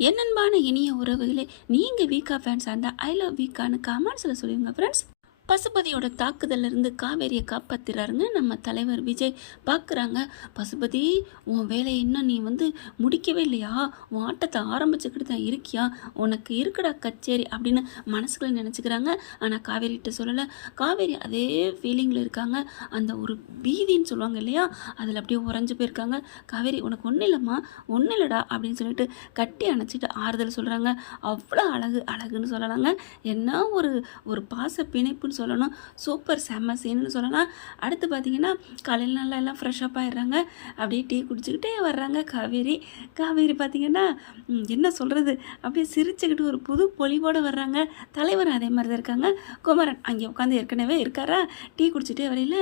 என்னன்பான இனிய உறவுகளே நீங்கள் வீக்கா ஃபேன்ஸாக இருந்தால் ஐ லவ் வீக்கான்னு கமெண்ட்ஸில் சொல்லுங்க ஃப்ரெண்ட்ஸ் பசுபதியோட தாக்குதலிருந்து காவேரியை காப்பாற்றுறாருன்னு நம்ம தலைவர் விஜய் பார்க்குறாங்க பசுபதி உன் வேலையை இன்னும் நீ வந்து முடிக்கவே இல்லையா? உன் ஆட்டத்தை ஆரம்பிச்சுக்கிட்டு தான் இருக்கியா? உனக்கு இருக்குடா கச்சேரி அப்படின்னு மனசுக்குள்ள நினச்சிக்கிறாங்க. ஆனால் காவேரிகிட்ட சொல்லலை. காவேரி அதே ஃபீலிங்கில் இருக்காங்க. அந்த ஒரு பீதின்னு சொல்லுவாங்க இல்லையா? அதில் அப்படியே உறைஞ்சு போயிருக்காங்க. காவேரி உனக்கு ஒன்றும் இல்லைம்மா. ஒன்றும் இல்லைடா அப்படின்னு சொல்லிட்டு கட்டி அணைச்சிட்டு ஆறுதல் சொல்கிறாங்க அவ்வளோ அழகு அழகுன்னு சொல்லலாங்க. என்ன ஒரு ஒரு பாச பிணைப்புன்னு சொல்லணும். சூப்பர் செம்ம சீன்னு சொல்லலாம் அடுத்து பார்த்தீங்கன்னா காலையில் நல்லா எல்லாம் ஃப்ரெஷ்அப் ஆயிடுறாங்க. அப்படியே டீ குடிச்சுக்கிட்டே வர்றாங்க காவேரி. காவேரி பார்த்தீங்கன்னா என்ன சொல்கிறது அப்படியே சிரிச்சுக்கிட்டு ஒரு புது பொலிவோடு வர்றாங்க. தலைவர் அதே மாதிரி தான் இருக்காங்க. குமரன் அங்கே உட்காந்து ஏற்கனவே இருக்காரா? டீ குடிச்சிட்டே வரையில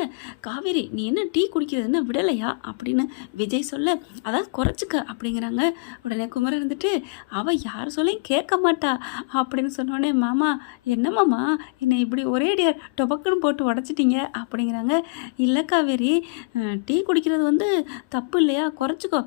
காவேரி நீ என்ன டீ குடிக்கிறதுன்னு விடலையா? அப்படின்னு விஜய் சொல்ல அதான் குறைச்சிக்க அப்படிங்கிறாங்க. உடனே குமரன் இருந்துட்டு அவள் யார் சொல்லையும் கேட்க மாட்டா அப்படின்னு சொன்னோடனே மாமா என்ன மாமா? என்னை இப்படி ஒரே ஒரேடியாக டொபக்குன்னு போட்டு உடச்சிட்டீங்க அப்படிங்கிறாங்க. இல்லை காவேரி டீ குடிக்கிறது வந்து தப்பு இல்லையா? குறைச்சிக்கோ.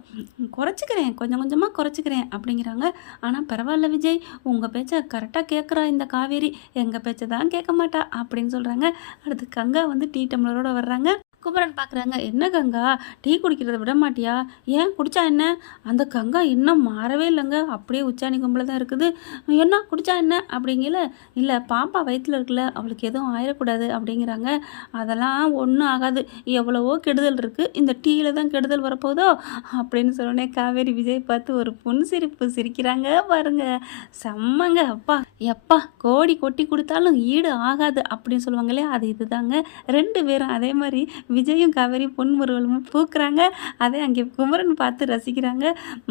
குறைச்சிக்கிறேன். கொஞ்சம் கொஞ்சமாக குறைச்சிக்கிறேன். அப்படிங்கிறாங்க. ஆனால் பரவாயில்ல விஜய். உங்கள் பேச்சை கரெக்டாக கேட்குறா இந்த காவேரி. எங்கள் பேச்சை தான் கேட்க மாட்டா. அப்படின்னு சொல்கிறாங்க அடுத்து கங்கா வந்து டீ டம்ளரோட வர்றாங்க. குமரன் பார்க்குறாங்க என்ன கங்கா? டீ குடிக்கிறத விட மாட்டியா? ஏன் குடித்தா என்ன? அந்த கங்கா இன்னும் மாறவே இல்லைங்க. அப்படியே உச்சாணி கும்பல தான் இருக்குது. என்ன? குடிச்சா என்ன? அப்படிங்கல இல்லை பாப்பா வயிற்றுல இருக்குல்ல அவளுக்கு எதுவும் ஆயிடக்கூடாது அப்படிங்கிறாங்க. அதெல்லாம் ஒன்றும் ஆகாது. எவ்வளவோ கெடுதல் இருக்குது இந்த டீயில் தான் கெடுதல் வரப்போதோ அப்படின்னு சொன்னோடனே காவேரி விஜய் பார்த்து ஒரு புன் சிரிப்பு சிரிக்கிறாங்க. பாருங்க. செம்மங்க. அப்பா எப்பா கோடி கொட்டி கொடுத்தாலும் ஈடு ஆகாது அப்படின்னு சொல்லுவாங்களே அது இதுதாங்க. ரெண்டு பேரும் அதே மாதிரி விஜயும் காவேரி பொன்முருவலும் பூக்குறாங்க. அதே அங்கே குமரன் பார்த்து ரசிக்கிறாங்க.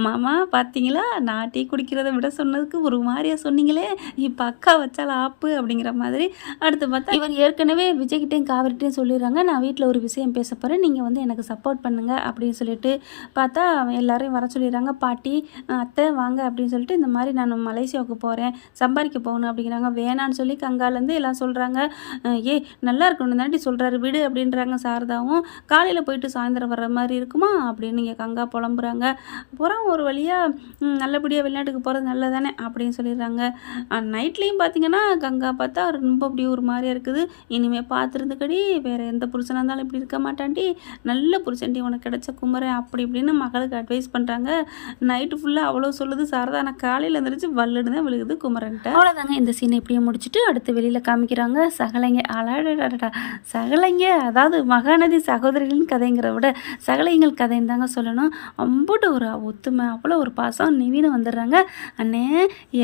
மாமா பார்த்தீங்களா? நான் டீ குடிக்கிறத விட சொன்னதுக்கு ஒரு மாதிரியாக சொன்னீங்களே. இப்போ அக்கா வச்சால் ஆப்பு அப்படிங்கிற மாதிரி. அடுத்து பார்த்தா இவர் ஏற்கனவே விஜய்கிட்டையும் காவிரிட்டையும் சொல்லிடுறாங்க. நான் வீட்டில் ஒரு விஷயம் பேச போகிறேன் நீங்கள் வந்து எனக்கு சப்போர்ட் பண்ணுங்க அப்படின்னு சொல்லிட்டு பார்த்தா எல்லாரையும் வர சொல்லிடுறாங்க. பாட்டி அத்தை வாங்க அப்படின்னு சொல்லிட்டு இந்த மாதிரி நான் மலேசியாவுக்கு போகிறேன் சம்பாதிக்க போகணும் அப்படிங்கிறாங்க. வேணான்னு சொல்லி கங்காலேருந்து எல்லாம் சொல்கிறாங்க ஏ நல்லா இருக்கணும் தாண்டி சொல்கிறாரு விடு அப்படின்றாங்க சார் சாரதாவும் காலையில் போயிட்டு சாயந்தரம் வர்ற மாதிரி இருக்குமா? அப்படின்னு இங்கே கங்கா புலம்புறாங்க. அப்புறம் ஒரு வழியாக நல்லபடியாக வெளிநாட்டுக்கு போகிறது நல்லதானே? அப்படின்னு சொல்லிடுறாங்க. நைட்லேயும் பார்த்தீங்கன்னா கங்கா பார்த்தா ரொம்ப அப்படி ஒரு மாதிரியாக இருக்குது. இனிமேல் பார்த்துருந்துக்கடி வேறு எந்த புருஷனாக இருந்தாலும் இப்படி இருக்க மாட்டான்டி. நல்ல புருஷன்டி உனக்கு கிடைச்ச குமரன் அப்படி இப்படின்னு மகளுக்கு அட்வைஸ் பண்ணுறாங்க நைட்டு ஃபுல்லாக அவ்வளோ சொல்லுது. சாரதா ஆனால் காலையில் எழுந்திரிச்சு வல்லுன்னு தான் விழுகுது குமரன்ட்ட. அவ்வளோதாங்க இந்த சீனை இப்படியே முடிச்சுட்டு அடுத்து வெளியில் காமிக்கிறாங்க. சகலைங்க அலாடா சகலைங்க அதாவது கருணாநிதி சகோதரிகளின் கதைங்கிற விட சகலைங்கள் கதைன்னு தாங்க சொல்லணும். அம்புட்டு ஒரு ஒத்துமை அவ்வளோ ஒரு பாசம் நிவின்னு வந்துடுறாங்க. அண்ணே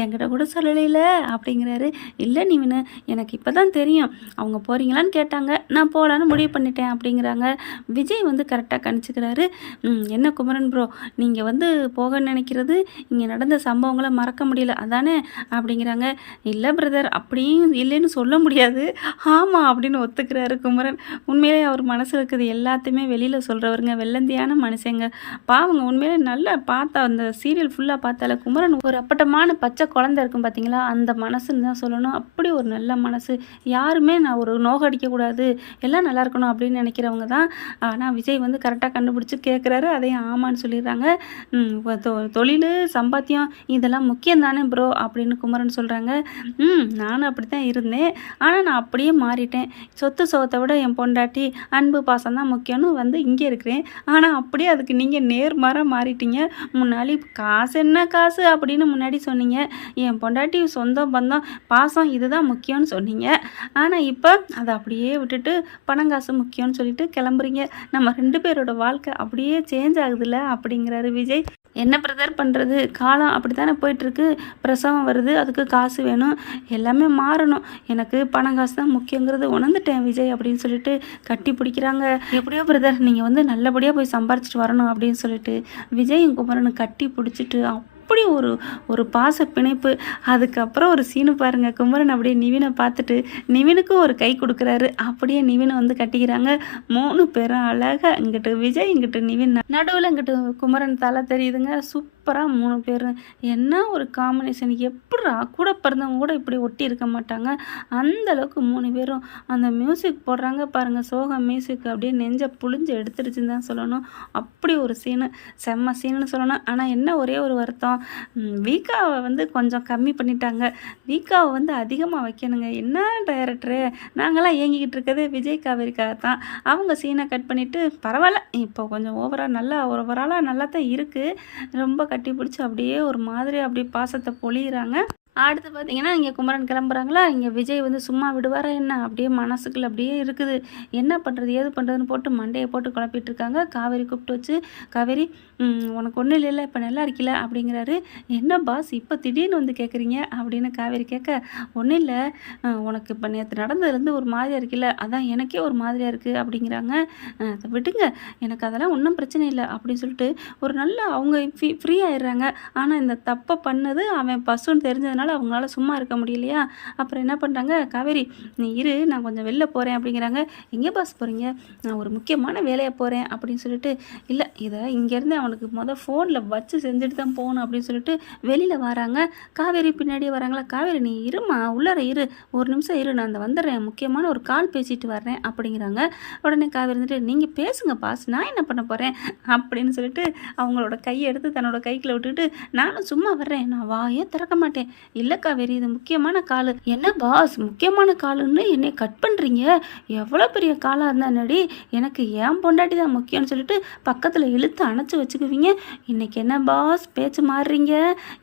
என்கிட்ட கூட சொல்லலையில அப்படிங்கிறாரு. இல்லை நிவினு எனக்கு இப்போ தான் தெரியும். அவங்க போகிறீங்களான்னு கேட்டாங்க. நான் போகலான்னு முடிவு பண்ணிட்டேன் அப்படிங்கிறாங்க. விஜய் வந்து கரெக்டாக கணிச்சுக்கிறாரு. என்ன குமரன் ப்ரோ நீங்கள் வந்து போக நினைக்கிறது இங்கே நடந்த சம்பவங்களை மறக்க முடியல. அதானே அப்படிங்கிறாங்க. இல்லை பிரதர் அப்படியும் இல்லைன்னு சொல்ல முடியாது. ஆமாம் அப்படின்னு ஒத்துக்கிறாரு குமரன். உண்மையிலே அவர் மனசில் இருக்கிறது எல்லாத்தையுமே வெளியில் சொல்கிறவருங்க வெள்ளந்தியான மனுஷங்க. பாவங்க உண்மையிலே நல்லா பார்த்தா அந்த சீரியல் ஃபுல்லாக பார்த்தால குமரன் ஒரு அப்பட்டமான பச்சை குழந்தை இருக்கும் பார்த்தீங்களா? அந்த மனசுன்னு தான் சொல்லணும். அப்படி ஒரு நல்ல மனசு. யாருமே நான் ஒரு நோகடிக்கக்கூடாது எல்லாம் நல்லா இருக்கணும் அப்படின்னு நினைக்கிறவங்க தான். ஆனால் விஜய் வந்து கரெக்டாக கண்டுபிடிச்சி கேட்குறாரு அதையும் ஆமான்னு சொல்லிடுறாங்க. தொ- தொழில் சம்பாத்தியம் இதெல்லாம் முக்கியம் தானே ப்ரோ அப்படின்னு குமரன் சொல்கிறாங்க ம் நானும் அப்படி தான் இருந்தேன். ஆனால் நான் அப்படியே மாறிட்டேன். சொத்து சோகத்தை விட என் பொண்டாட்டி அன்பு பாசம் தான் முக்கியம்னு வந்து இங்கே இருக்கிறேன். ஆனால் அப்படியே அதுக்கு நீங்கள் நேர்மாராக மாறிட்டீங்க. முன்னாடி காசு என்ன காசு அப்படின்னு முன்னாடி சொன்னீங்க. என் பொண்டாட்டி சொந்தம் பந்தம் பாசம் இதுதான் முக்கியம்னு சொன்னீங்க. ஆனால் இப்போ அதை அப்படியே விட்டுட்டு பணம் காசு முக்கியம்னு சொல்லிட்டு கிளம்புறீங்க. நம்ம ரெண்டு பேரோட வாழ்க்கை அப்படியே சேஞ்ச் ஆகுதுல்ல அப்படிங்கிறாரு விஜய். என்ன பிரதர் பண்ணுறது காலம் அப்படி தானே போயிட்டுருக்கு. பிரசவம் வருது அதுக்கு காசு வேணும். எல்லாமே மாறணும். எனக்கு பணம் காசு தான் முக்கியங்கிறது உணர்ந்துட்டேன் விஜய் அப்படின்னு சொல்லிட்டு கட்டி பிடிக்கிறாங்க. எப்படியோ பிரதர் நீங்கள் வந்து நல்லபடியாக போய் சம்பாரிச்சிட்டு வரணும் அப்படின்னு சொல்லிட்டு விஜயும் குமரனு கட்டி பிடிச்சிட்டு அப்படி ஒரு ஒரு பாச பிணைப்பு அதுக்கப்புறம் ஒரு சீனு பாருங்க குமரன் அப்படியே நிவினை பார்த்துட்டு நிவினுக்கும் ஒரு கை கொடுக்குறாரு. அப்படியே நிவினை வந்து கட்டிக்கிறாங்க. மூணு பேரும் அழகா இங்கிட்டு விஜய் இங்கிட்டு நிவின் நடுவில் இங்கிட்டு குமரன் தலை தெரியுதுங்க. சூப்பர் சூப்பராக மூணு பேர். என்ன ஒரு காம்பினேஷன் எப்படா கூட பிறந்தவங்க கூட இப்படி ஒட்டி இருக்க மாட்டாங்க? அந்த அளவுக்கு மூணு பேரும். அந்த மியூசிக் போடுறாங்க பாருங்கள் சோகம் மியூசிக் அப்படியே நெஞ்ச புழிஞ்சு எடுத்துருச்சுன்னு தான் சொல்லணும். அப்படி ஒரு சீனு செம்ம சீனுன்னு சொல்லணும். ஆனால் என்ன ஒரே ஒரு வருத்தம்? வீக்காவை வந்து கொஞ்சம் கம்மி பண்ணிட்டாங்க. வீக்காவை வந்து அதிகமாக வைக்கணுங்க. என்ன டைரக்டரு நாங்களாம் ஏங்கிக்கிட்டு இருக்கிறது விஜய் காவேரிக்காக தான். அவங்க சீனை கட் பண்ணிவிட்டு பரவாயில்ல. இப்போ கொஞ்சம் ஓவராக நல்லா ஓவராலாக நல்லா தான் இருக்குது ரொம்ப கட்டி பிடிச்சி அப்படியே ஒரு மாதிரி அப்படியே பாசத்தை பொழியிறாங்க. அடுத்து பார்த்தீங்கன்னா இங்கே குமரன் கிளம்புறாங்களா? இங்கே விஜய் வந்து சும்மா விடுவாரா என்ன? அப்படியே மனசுக்குள்ள அப்படியே இருக்குது. என்ன பண்ணுறது ஏது பண்ணுறதுன்னு போட்டு மண்டையை போட்டு குழப்பிட்டு இருக்காங்க காவேரி கூப்பிட்டு வச்சு காவேரி உனக்கு ஒன்றும் இல்லைல்ல. இப்போ நல்லா இருக்கல? அப்படிங்கிறாரு. என்ன பாஸ்? இப்போ திடீர்னு வந்து கேட்குறீங்க அப்படின்னு காவேரி கேட்க ஒன்றும் இல்லை. உனக்கு இப்போ நேற்று நடந்ததுலேருந்து ஒரு மாதிரியாக இருக்குல்ல அதான் எனக்கே ஒரு மாதிரியாக இருக்குது அப்படிங்கிறாங்க. அதை விடுங்க. எனக்கு அதெல்லாம் ஒன்றும் பிரச்சனை இல்லை. அப்படின்னு சொல்லிட்டு ஒரு நல்ல அவங்க ஃப்ரீ ஃப்ரீ ஆயிடுறாங்க. ஆனால் இந்த தப்பை பண்ணது அவன் பசுன்னு தெரிஞ்சதுனால அதனால் அவங்களால சும்மா இருக்க முடியலையா? அப்புறம் என்ன பண்ணுறாங்க காவேரி நீ இரு நான் கொஞ்சம் வெளில போகிறேன் அப்படிங்கிறாங்க. எங்கே பாஸ் போகிறீங்க நான் ஒரு முக்கியமான வேலையை போகிறேன் அப்படின்னு சொல்லிட்டு இல்லை இதை இங்கேருந்து அவனுக்கு மொதல் ஃபோனில் வச்சு செஞ்சுட்டு தான் போகணும் அப்படின்னு சொல்லிட்டு வெளியில் வராங்க. காவேரி பின்னாடியே வராங்களா? காவேரி நீ இருமா உள்ளார இரு. ஒரு நிமிஷம் இரு நான் அந்த வந்துடுறேன். முக்கியமான ஒரு கால் பேசிட்டு வர்றேன் அப்படிங்கிறாங்க. உடனே காவேரி இருந்துட்டு நீங்கள் பேசுங்க பாஸ் நான் என்ன பண்ண போகிறேன் அப்படின்னு சொல்லிட்டு அவங்களோட கையை எடுத்து தன்னோட கைக்குள்ள விட்டுட்டு நானும் சும்மா வர்றேன். நான் வாயே திறக்க மாட்டேன். இல்லை காவேரி இது முக்கியமான கால். என்ன பாஸ்? முக்கியமான காலுன்னு என்னை கட் பண்ணுறீங்க எவ்வளோ பெரிய காலாக இருந்தால் நடி எனக்கு ஏன் பொண்டாட்டி தான் முக்கியம்னு சொல்லிட்டு பக்கத்தில் இழுத்து அணைச்சி வச்சுக்குவீங்க. இன்னைக்கு என்ன பாஸ்? பேச்சு மாறுறீங்க?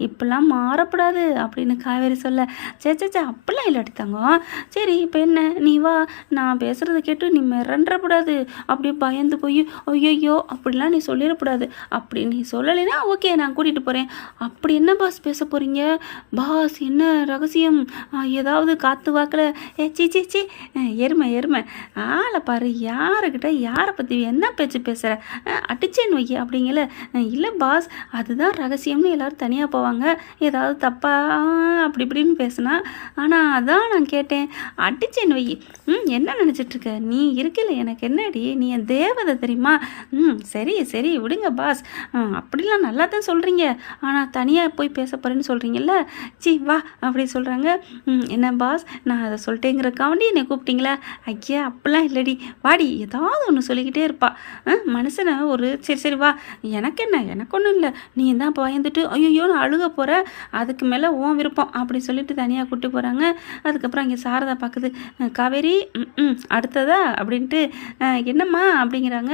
இப்படிலாம் மாறக்கூடாது அப்படின்னு காவேரி சொல்ல. சே சே சே அப்படிலாம் இல்லை தங்கம். சரி இப்போ என்ன? நீ வா. நான் பேசுகிறத கேட்டு நீ மிரண்டக்கூடாது அப்படியே பயந்து போய் ஐயோ அப்படிலாம் நீ சொல்லிடக்கூடாது. அப்படி நீ சொல்லலைன்னா ஓகே நான் கூட்டிகிட்டு போகிறேன் அப்படி என்ன பாஸ் பேச போகிறீங்க பாஸ் பாஸ் என்ன ரகசியம்? ஏதாவது காத்து வாக்கில். A C C C. எருமை எருமை. ஆளை பாரு யாருக்கிட்ட யாரை பற்றி என்ன பேச்சு பேசுகிற அடிச்சேன் வை அப்படிங்கல. இல்லை பாஸ் அதுதான் ரகசியம்னு எல்லோரும் தனியாக போவாங்க. ஏதாவது தப்பா அப்படி இப்படின்னு பேசுனா. ஆனால் அதான் நான் கேட்டேன். அடிச்சேன் வை ம் என்ன நினச்சிட்ருக்க நீ இருக்கல எனக்கு என்னடி? நீ என் தேவதை தெரியுமா? ம் சரி சரி விடுங்க பாஸ். ம், அப்படிலாம் நல்லா தான் சொல்கிறீங்க ஆனால் தனியாக போய் பேச போகிறேன்னு சொல்கிறீங்கல்ல சி வா அப்படி சொல்கிறாங்க என்ன பாஸ் நான் அதை சொல்லிட்டேங்கிறக்காண்டி என்னை கூப்பிட்டீங்களா? ஐயா அப்படிலாம் இல்லடி. வாடி ஏதாவது ஒன்று சொல்லிக்கிட்டே இருப்பா. மனுஷனை ஒரு சரி சரி வா. எனக்கு என்ன? எனக்கு ஒன்றும் இல்லை. நீ தான் பயந்துட்டு ஐயோ நான் அழுக போகிற அதுக்கு மேலே ஓன் விருப்பம். அப்படி சொல்லிட்டு தனியாக கூப்பிட்டு போகிறாங்க அதுக்கப்புறம் அங்கே சாரதா பார்க்குது காவேரி ம், ம் அடுத்ததா? அப்படின்ட்டு என்னம்மா? அப்படிங்கிறாங்க.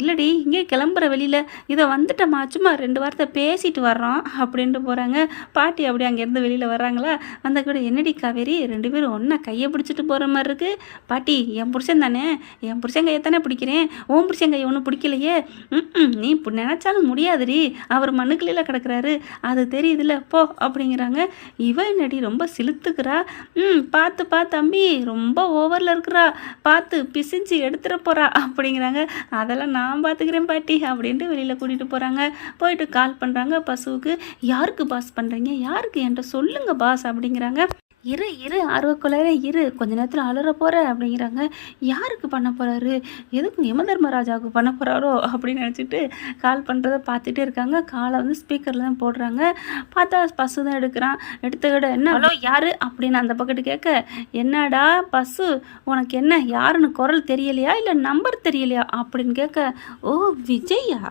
இல்லடி இங்கே கிளம்புற வெளியில். இதை வந்துட்டம்மா. சும்மா ரெண்டு வாரத்தை பேசிட்டு வர்றோம். அப்படின்ட்டு போகிறாங்க பாட்டி அப்படி அங்கேருந்து வெளியில் வர்றாங்களா? அந்த கூட என்னடி காவேரி? ரெண்டு பேரும் ஒன்றா கையை பிடிச்சிட்டு போகிற மாதிரி இருக்குது பாட்டி என் புருஷன் தானே? என் புருஷன் கையை தானே பிடிக்கிறேன். ஓம் புருஷன் கையை ஒன்றும் பிடிக்கலையே. ம் நீ இப்போ நினச்சாலும் முடியாதுடி. அவர் மண்ணுக்குள்ள கிடக்குறாரு. அது தெரியுதுல்ல போ அப்படிங்கிறாங்க. இவ என்னடி ரொம்ப சிலுத்துக்கிறா. ம் பார்த்து பா தம்பி. ரொம்ப ஓவரில் இருக்கிறா. பார்த்து பிசிஞ்சு எடுத்துட போகிறா அப்படிங்கிறாங்க. அதெல்லாம் நான் பார்த்துக்கிறேன் பாட்டி அப்படின்ட்டு வெளியில் கூட்டிகிட்டு போகிறாங்க போயிட்டு கால் பண்ணுறாங்க பசுவுக்கு. யாருக்கு பாஸ் பண்ணுறீங்க யாருக்கு என்கிட்ட சொல்லுங்க பாஸ் அப்படிங்கிறாங்க. இரு இரு ஆர்வக்குள்ளார இரு கொஞ்ச நேரத்தில் அலற போகிற அப்படிங்கிறாங்க. யாருக்கு பண்ண போகிறாரு எதுக்கு யம தர்மராஜாவுக்கு பண்ண போகிறாரோ அப்படின்னு நினச்சிட்டு கால் பண்ணுறத பார்த்துட்டே இருக்காங்க. காலை வந்து ஸ்பீக்கரில் தான் போடுறாங்க. பார்த்தா பஸ்ஸு தான் எடுக்கிறான். எடுத்துக்கிட என்ன? ஹலோ யார்? அப்படின்னு அந்த பக்கத்து கேட்க என்னடா பஸ்ஸு உனக்கு என்ன? யாருன்னு குரல் தெரியலையா? இல்லை நம்பர் தெரியலையா? அப்படின்னு கேட்க ஓ விஜயா?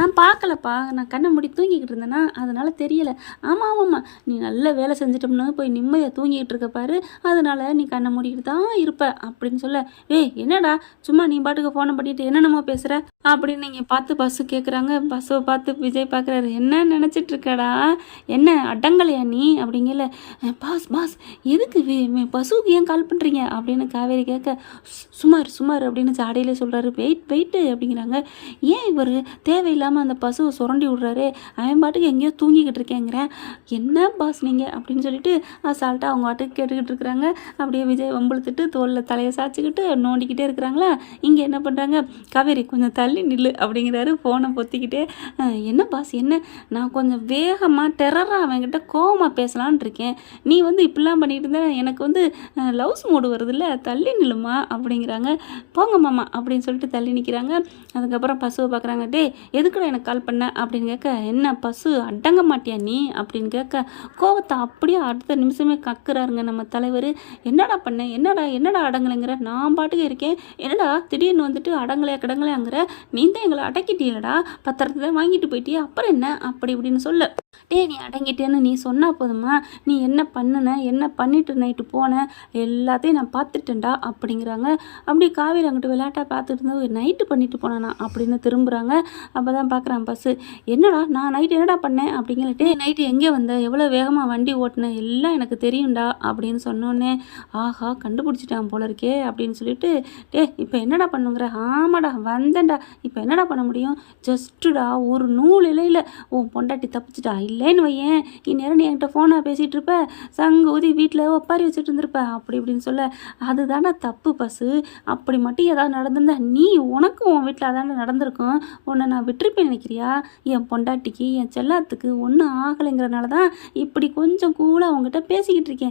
நான் பார்க்கலப்பா. நான் கண்ணை முடி தூங்கிக்கிட்டு இருந்தேன்னா அதனால் தெரியலை. ஆமாம் ஆமாம்மா. நீ நல்ல வேலை செஞ்சிட்டோம்னா போய் நிம்மதியாக தூங்கிட்டு இருக்க பாரு அதனால நீ கண்ணை மூடிக்கிட்டு தான் இருப்ப அப்படின்னு சொல்ல ஏய் என்னடா? சும்மா நீ பாட்டுக்கு ஃபோனை பண்ணிட்டு என்னென்னமோ பேசுற? அப்படின்னு நீங்கள் பார்த்து பஸ்ஸு கேட்குறாங்க பஸ்ஸை பார்த்து விஜய் பார்க்குறாரு என்ன நினச்சிட்டு இருக்கடா என்ன அடங்கலையா நீ? அப்படிங்கல பாஸ் பாஸ் எதுக்கு பசுவுக்கு ஏன் கால் பண்ணுறீங்க அப்படின்னு காவேரி கேட்க "சு- சுமார் சுமார் அப்படின்னு சாடையிலே சொல்கிறாரு வெயிட் வெயிட்டு அப்படிங்கிறாங்க. ஏன் இவர் தேவையில்லாமல் அந்த பசுவை சுரண்டி விட்றாரு? அவன் பாட்டுக்கு எங்கேயோ தூங்கிக்கிட்டு இருக்கேங்கிறேன். என்ன பாஸ் நீங்கள் அப்படின்னு சொல்லிட்டு அசால்ட்டாக அவங்க வாட்டுக்கு கேட்டுக்கிட்டு இருக்கிறாங்க அப்படியே விஜய் வம்புழுத்துட்டு தோலில் தலையை சாய்ச்சிக்கிட்டு நோண்டிக்கிட்டே இருக்கிறாங்களா? இங்கே என்ன பண்ணுறாங்க காவேரி கொஞ்சம் தள்ளி நில்லு அப்படிங்கிறாரு. ஃபோனை பொத்திக்கிட்டே என்ன பாஸ் என்ன? நான் கொஞ்சம் வேகமாக டெரராக அவன்கிட்ட கோவமாக பேசலான்னு இருக்கேன். நீ வந்து இப்படிலாம் பண்ணிட்டு இருந்த எனக்கு வந்து லவ்ஸ் மூடு வருதுல்ல தள்ளி நில்லுமா? அப்படிங்கிறாங்க. போங்க மாமா அப்படின்னு சொல்லிட்டு தள்ளி நிற்கிறாங்க அதுக்கப்புறம் பசுவை பார்க்குறாங்க டே எதுக்குடா எனக்கு கால் பண்ண? அப்படின்னு கேட்க என்ன பசு அடங்க மாட்டியா நீ? அப்படின்னு கேட்க கோவத்தை அப்படியே அடுத்த நிமிஷமே க பார்க்குறாருங்க நம்ம தலைவர். என்னடா பண்ண? என்னடா? என்னடா அடங்கலைங்கிற? நான் பாட்டுக்கு இருக்கேன். என்னடா? திடீர்னு வந்துட்டு அடங்கலையா கிடங்கலையாங்கிற? நீ தான் எங்களை அடக்கிட்டீங்களடா. பத்திரத்தை தான் வாங்கிட்டு போயிட்டியா? அப்புறம் என்ன? அப்படி இப்படின்னு சொல்ல. டே நீ அடங்கிட்டேன்னு நீ சொன்னால் போதுமா? நீ என்ன பண்ணுன? என்ன பண்ணிட்டு நைட்டு போன? எல்லாத்தையும் நான் பார்த்துட்டேன்டா அப்படிங்கிறாங்க. அப்படி காவேரி அங்கிட்டு விளையாட்டா பார்த்துட்டு இருந்தது நைட்டு பண்ணிட்டு போனானா? அப்படின்னு திரும்புகிறாங்க அப்போ தான் பார்க்குறான் பஸ்ஸு. என்னடா? நான் நைட்டு என்னடா பண்ணேன்? அப்படிங்கிற நைட்டு எங்கே வந்த? எவ்வளோ வேகமாக வண்டி ஓட்டினேன் எல்லாம் எனக்கு தெரியும் தெரியும்டா அப்படின்னு சொன்னோன்னே ஆஹா கண்டுபிடிச்சிட்டான் போல இருக்கே அப்படின்னு சொல்லிட்டு டே இப்போ என்னடா பண்ணுங்கிற? ஆமாடா வந்தேன்டா. இப்போ என்னடா பண்ண முடியும்? ஜஸ்ட்டுடா ஒரு நூல் இலையில் உன் பொண்டாட்டி தப்பிச்சிட்டா. இல்லைன்னு வையேன் இந்நேரம் நீ என்கிட்ட ஃபோனாக பேசிகிட்டு இருப்ப சங்கு ஊதி வீட்டில் ஒப்பாரி வச்சுட்டு இருந்திருப்ப அப்படி இப்படின்னு சொல்ல அதுதானே தப்பு பசு அப்படி மட்டும் ஏதாவது நடந்திருந்தா நீ உனக்கும் உன் வீட்டில் அதான நடந்திருக்கும். உன்னை நான் விட்டுருப்பேன் நினைக்கிறியா? என் பொண்டாட்டிக்கு என் செல்லாத்துக்கு ஒன்றும் ஆகலைங்கிறனால தான் இப்படி கொஞ்சம் கூலாக அவங்ககிட்ட பேசிக்கிட்டு இருக்கேன்.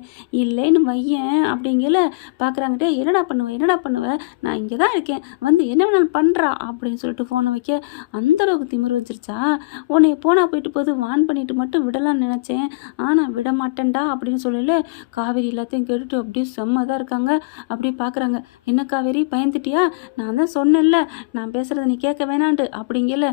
இல்லைன்னு வையேன் அப்படிங்கல பார்க்குறாங்கட்டே என்னடா பண்ணுவேன் என்னடா பண்ணுவேன் நான் இங்கே தான் இருக்கேன். வந்து என்ன வேணாலும் பண்ணுறா அப்படின்னு சொல்லிட்டு ஃபோனை வைக்க அந்த அளவுக்கு திமிரு வச்சிருச்சா? உன்னை போனால் போயிட்டு போது வான் பண்ணிட்டு மட்டும் விடலாம்னு நினச்சேன். ஆனால் விட மாட்டேன்டா அப்படின்னு சொல்லல. காவேரி எல்லாத்தையும் கேட்டுட்டு அப்படியே செம்மதாக இருக்காங்க. அப்படியே பார்க்குறாங்க என்ன காவேரி பயந்துட்டியா? நான் தான் சொன்னேன்ல. நான் பேசுகிறத நீ கேட்க வேணான்ட்டு அப்படிங்கல.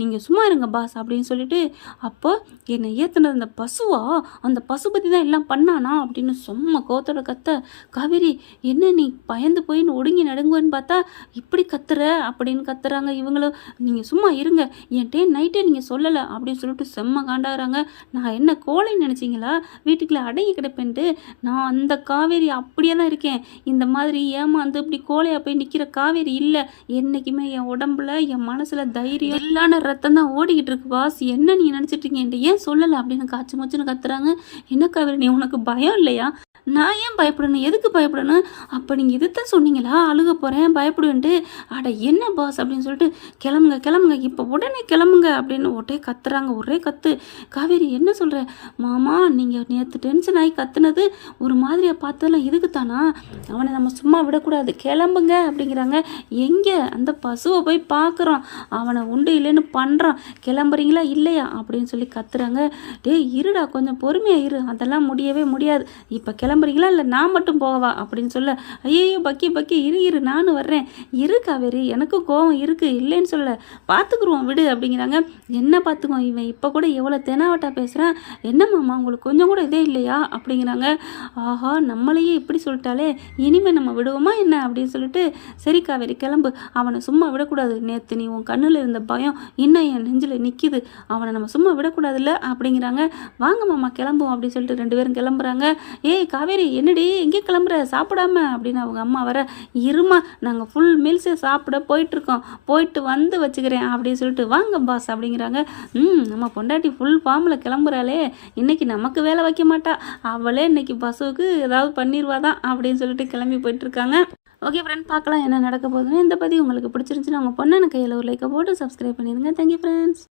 நீங்கள் சும்மா இருங்க பாஸ் அப்படின்னு சொல்லிட்டு அப்போ என்னை ஏற்றுனது அந்த பசுவா? அந்த பசு பற்றி தான் எல்லாம் பண்ணானா? அப்படின்னு சும்மா கோத்தோட கத்த காவேரி என்ன நீ பயந்து போய் ஒடுங்கி நடுங்குவேன்னு பார்த்தா இப்படி கத்துற? அப்படின்னு கத்துறாங்க இவங்களும். நீங்கள் சும்மா இருங்க என்கிட்ட நைட்டே நீங்கள் சொல்லலை அப்படின்னு சொல்லிட்டு செம்ம காண்டாகிறாங்க நான் என்ன கோழைன்னு நினச்சிங்களா? வீட்டுக்குள்ளே அடங்கி கிடப்பேன்ட்டு நான் அந்த காவேரி அப்படியே தான் இருக்கேன். இந்த மாதிரி ஏமாந்து இப்படி கோழையாக போய் நிற்கிற காவேரி இல்லை. என்றைக்குமே என் உடம்புல என் மனசில் தைரியம் இல்லான ரத்தம் தான் ஓடிக்கிட்டு இருக்கு பாஸ். என்ன நீ நினச்சிட்டு இருக்கீங்க ஏன் சொல்லலை? அப்படின்னு காய்ச்சி மூச்சுன்னு கத்துறாங்க. என்ன காவேரி நீ உனக்கு பயம் இல்லையா? நான் ஏன் பயப்படணும்? எதுக்கு பயப்படணும்? அப்போ நீங்கள் இதுதான் சொன்னீங்களா? அழுக போகிறேன் பயப்படுவேன்ட்டு. அட என்ன பாஸ் அப்படின்னு சொல்லிட்டு கிளம்புங்க கிளம்புங்க. இப்போ உடனே கிளம்புங்க அப்படின்னு ஒரே கத்துறாங்க ஒரே கத்து. காவேரி என்ன சொல்கிற மாமா நீங்கள் நேற்று டென்ஷன் ஆகி கத்துனது ஒரு மாதிரியாக பார்த்ததெல்லாம் இதுக்கு தானா? அவனை நம்ம சும்மா விடக்கூடாது. கிளம்புங்க அப்படிங்கிறாங்க. எங்கே? அந்த பசுவை போய் பார்க்குறோம் அவனை உண்டு இல்லைன்னு பண்ணுறான் கிளம்புறீங்களா? இல்லையா? அப்படின்னு சொல்லி கத்துறாங்க. டேய் இருடா கொஞ்சம் பொறுமையாக இரு. அதெல்லாம் முடியவே முடியாது. இப்போ கிளம்புறீங்களா? இல்லை நான் மட்டும் போகவா? அப்படின்னு சொல்ல ஐயோ பக்கி பக்கி இரு இரு நானும் வர்றேன். இரு காவேரி எனக்கும் கோவம் இருக்குது இல்லைன்னு சொல்ல பார்த்துக்குருவோம் விடு அப்படிங்கிறாங்க. என்ன பார்த்துக்குவோம் இவன்? இப்போ கூட எவ்வளோ தெனாவட்டா பேசுகிறான் என்ன மாமா உங்களுக்கு கொஞ்சம் கூட இதே இல்லையா? அப்படிங்கிறாங்க. ஆஹா நம்மளையே இப்படி சொல்லிட்டாலே இனிமேல் நம்ம விடுவோமா என்ன? அப்படின்னு சொல்லிட்டு சரி காவேரி கிளம்பு. அவனை சும்மா விடக்கூடாது. நேற்று நீ உன் கண்ணில் இருந்த பயம் இன்னும் என் நெஞ்சில் நிற்கிது அவனை நம்ம சும்மா விடக்கூடாதுல்ல? அப்படிங்கிறாங்க. வாங்க மாமா கிளம்புவோம் அப்படின்னு சொல்லிட்டு ரெண்டு பேரும் கிளம்புறாங்க. ஏய் காவேரி என்னடி எங்கே கிளம்புற? சாப்பிடாம? அப்படின்னு அவங்க அம்மா வர இருமா நாங்கள் ஃபுல் மீல்ஸே சாப்பிட போயிட்டுருக்கோம். போயிட்டு வந்து வச்சுக்கிறேன் அப்படின்னு சொல்லிட்டு வாங்க பாஸ் அப்படிங்கிறாங்க. ம் நம்ம பொண்டாட்டி ஃபுல் ஃபார்மில் கிளம்புறாளே. இன்னைக்கு நமக்கு வேலை வைக்க மாட்டா. அவளே இன்றைக்கி பஸ்ஸுக்கு ஏதாவது பண்ணிடுவா தான் அப்படின்னு சொல்லிட்டு கிளம்பி போயிட்டுருக்காங்க. ஓகே ஃப்ரெண்ட் பார்க்கலாம் என்ன நடக்க போகுதுன்னு. இந்த பதிவு உங்களுக்கு பிடிச்சிருந்துச்சுன்னா உங்கள் பொண்ணான கையில் ஒரு லைக்கை போட்டு சப்ஸ்கிரைப் பண்ணிடுங்க. Thank you friends